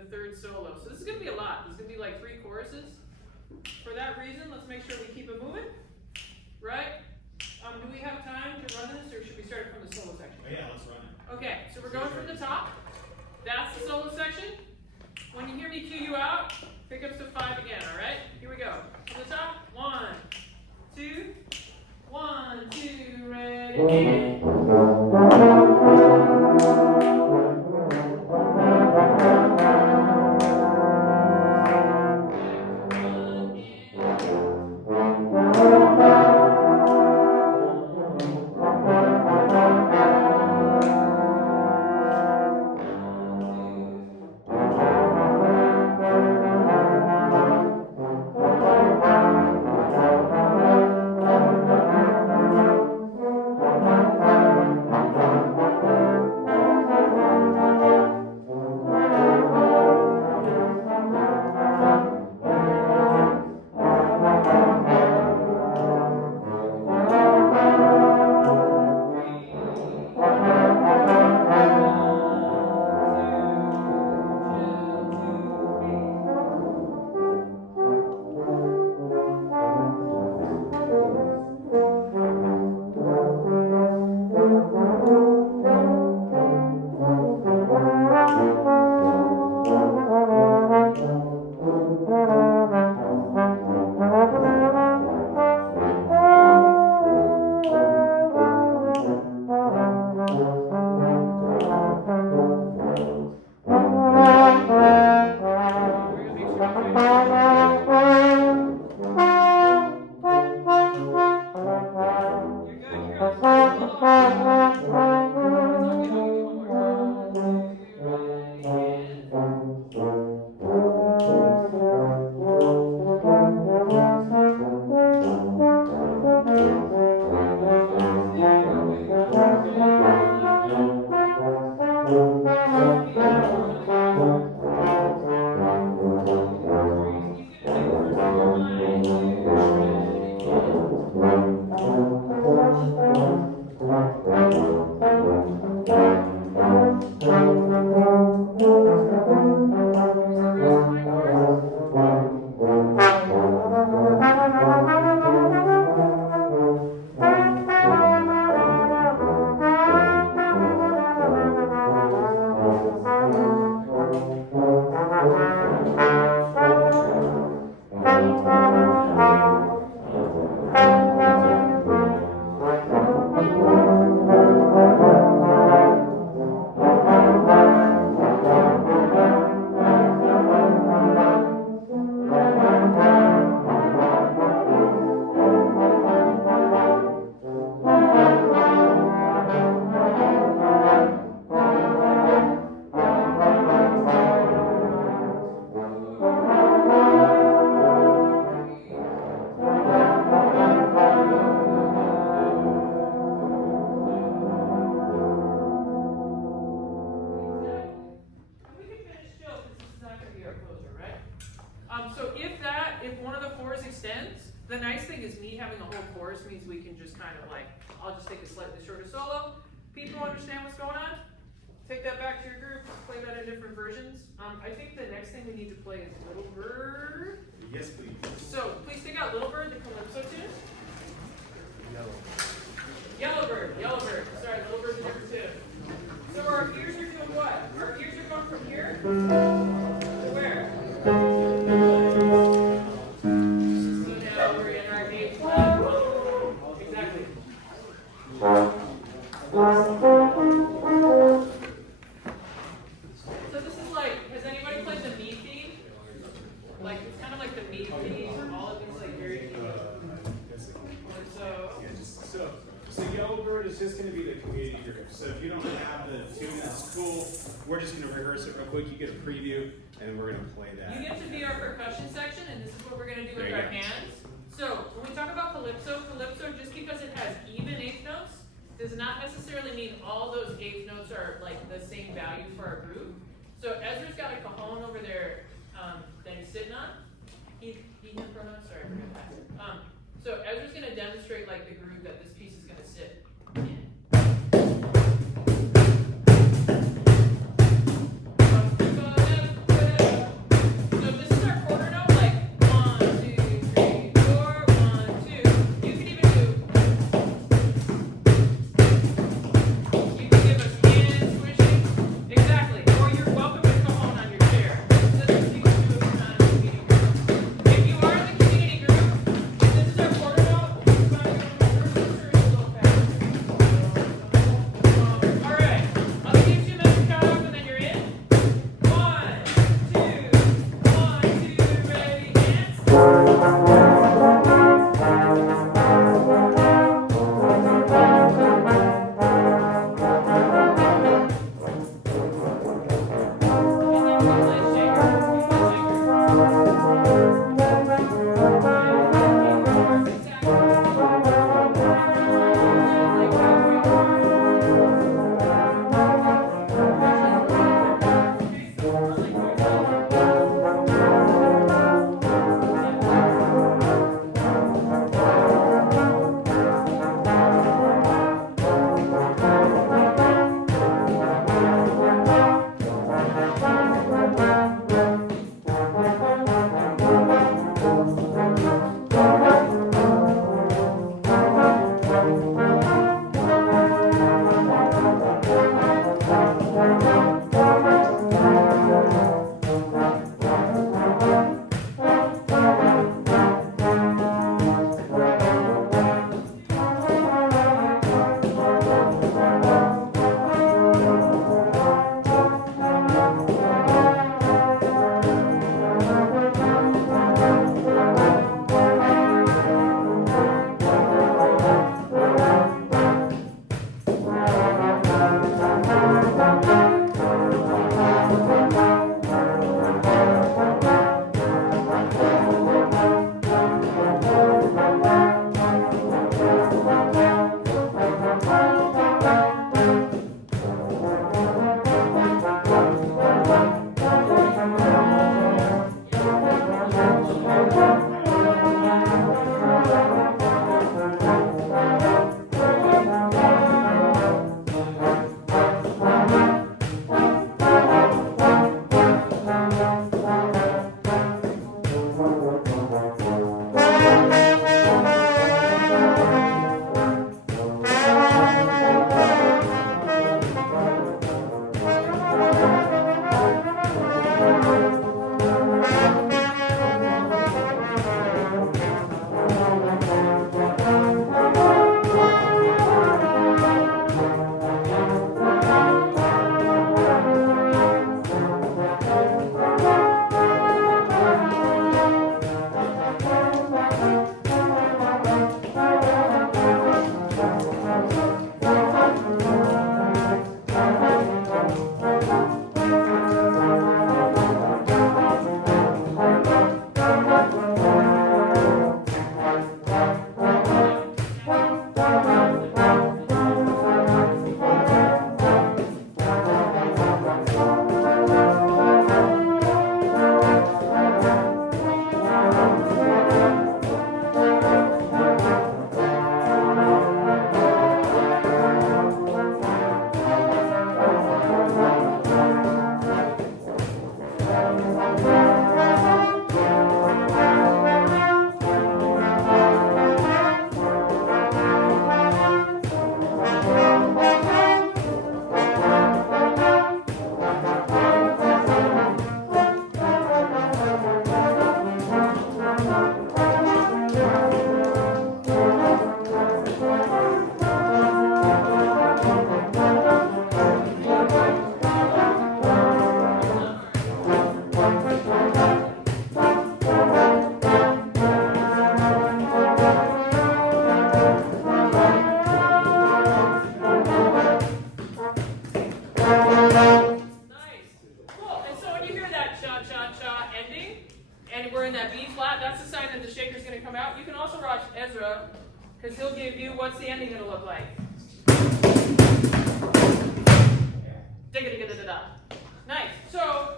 the third solo. So this is going to be a lot. This is going to be like 3 choruses. For that reason, let's make sure we keep it moving. Right? Do we have time to run this, or should we start from the solo section? Oh, yeah, let's run it. Okay, so we're going from the top. That's the solo section. When you hear me cue you out, pick up to 5 again, all right? Here we go. From the top, 1, 2, 1, 2, ready, the nice thing is me having a whole chorus means we can just kind of like, I'll just take a slightly shorter solo. People understand what's going on? Take that back to your group, play that in different versions. I think the next thing we need to play is Little Bird. Yes, please. So please take out Little Bird, the Calypso tune. Yellow. Yellow Bird. Sorry, Little Bird's a different tune. So our ears are doing what? Our ears are going from here to where? So now we're in our A flat. Exactly. So this is like, has anybody played the me theme? Like, it's kind of like the me theme. All of it's like very So Yellow Bird is just going to be the community group. So if you don't have the tune, that's cool. We're just going to rehearse it real quick. You get a preview, and we're going to play that. You get to be our percussion section, and this is what we're going to do with our hands. So when we talk about calypso, just because it has even eighth notes does not necessarily mean all those eighth notes are like the same value for our group. So Ezra's got a cajon over there that he's sitting on. He him pronouns? Sorry, I forgot that. So Ezra's going to demonstrate like the groove that this piece is going to sit in. Because he'll give you, what's the ending gonna look like? Digga-digga-da-da-da. Nice. So,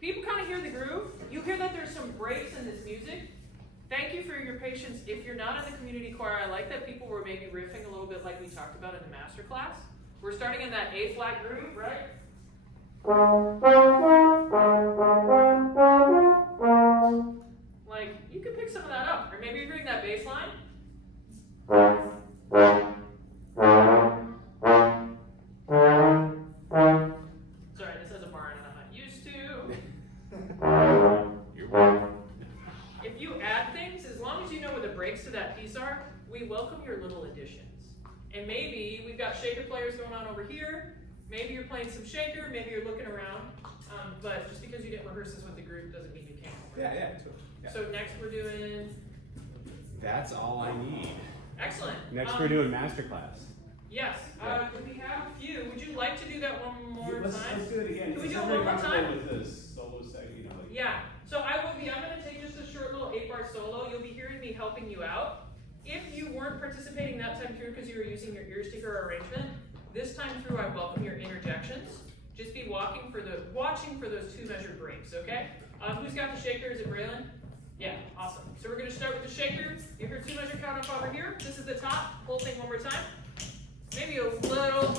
people kind of hear the groove. You hear that there's some breaks in this music. Thank you for your patience. If you're not in the community choir, I like that people were maybe riffing a little bit like we talked about in the master class. We're starting in that A flat groove, right? Like, you can pick some of that up. Or maybe you bring that bass line. Sorry, this has a bar and I'm not used to. If you add things, as long as you know where the breaks to that piece are, we welcome your little additions. And maybe we've got shaker players going on over here. Maybe you're playing some shaker, maybe you're looking around. But just because you didn't rehearse this with the group doesn't mean you can't. Yeah, totally. Yeah. So next we're doing... That's all I need. Excellent. Next we're doing masterclass. Yes. We have a few. Would you like to do that one more Let's time? do it again. Can we do it Somebody one more comfortable time? with this solo segment, you know, like. Yeah. So I'm going to take just a short little 8-bar solo. You'll be hearing me helping you out. If you weren't participating that time through because you were using your ear sticker arrangement, this time through I welcome your interjections. Just be watching for those 2 measured breaks, okay? Who's got the shaker? Is it Braylon? Yeah, awesome. So we're going to start with the shaker. You heard 2 measure count up over here. This is the top. Whole thing one more time. Maybe a little